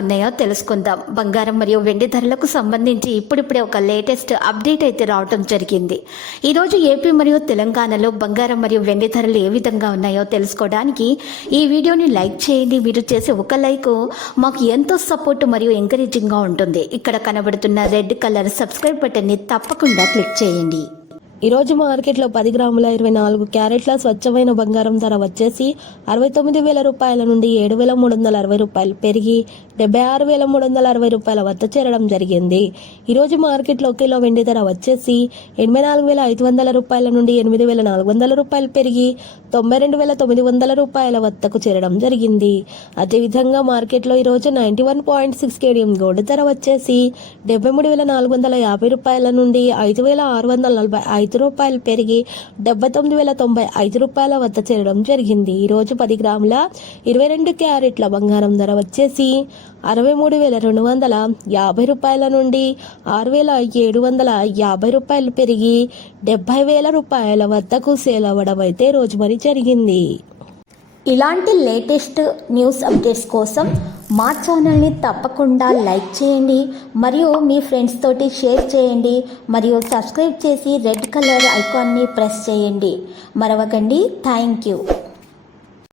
ఉన్నాయో తెలుసుకుందాం. బంగారం మరియు వెండి ధరలకు సంబంధించి ఇప్పుడిప్పుడే ఒక లేటెస్ట్ అప్డేట్ అయితే రావడం జరిగింది. ఈరోజు ఏపీ మరియు తెలంగాణలో బంగారం మరియు వెండి ధరలు ఏ విధంగా ఉన్నాయో తెలుసుకోవడానికి ఈ వీడియోని లైక్ చేయండి. మీరు చేసే ఒక లైక్ మాకు ఎంతో సపోర్ట్ మరియు ఎంకరేజింగ్గా ఉంటుంది. ఇక్కడ కనబడుతున్న రెడ్ కలర్ సబ్స్క్రైబ్ బటన్ని తప్పకుండా క్లిక్ చేయండి. ఈరోజు మార్కెట్లో 10 గ్రాముల 24 క్యారెట్ల స్వచ్ఛమైన బంగారం ధర వచ్చేసి 69,000 రూపాయల నుండి 7,360 రూపాయలు పెరిగి 76,360 రూపాయల వద్ద చేరడం జరిగింది. ఈరోజు మార్కెట్లో కిలో వెండి ధర వచ్చేసి 84,500 రూపాయల నుండి 8,400 రూపాయలు పెరిగి 92,900 రూపాయల వద్దకు చేరడం జరిగింది. అదేవిధంగా మార్కెట్లో ఈరోజు 91.6 కేడియం గోల్డ్ ధర వచ్చేసి 73,450 రూపాయల నుండి 5,645 రూపాయలు పెరిగి 79,095 రూపాయల వద్ద చేరడం జరిగింది. ఈరోజు 10 గ్రాముల 22 క్యారెట్ల బంగారం ధర వచ్చేసి 63,250 రూపాయల నుండి 6,750 రూపాయలు పెరిగి 70,000 రూపాయల వద్దకు సేల్ అవ్వడం అయితే రోజు మరి జరిగింది. ఇలాంటి లేటెస్ట్ న్యూస్ అప్డేట్స్ కోసం మా ఛానల్ని తప్పకుండా లైక్ చేయండి మరియు మీ ఫ్రెండ్స్ తోటి షేర్ చేయండి మరియు సబ్స్క్రైబ్ చేసి రెడ్ కలర్ ఐకాన్ని ప్రెస్ చేయండి. మరవకండి. Thank you.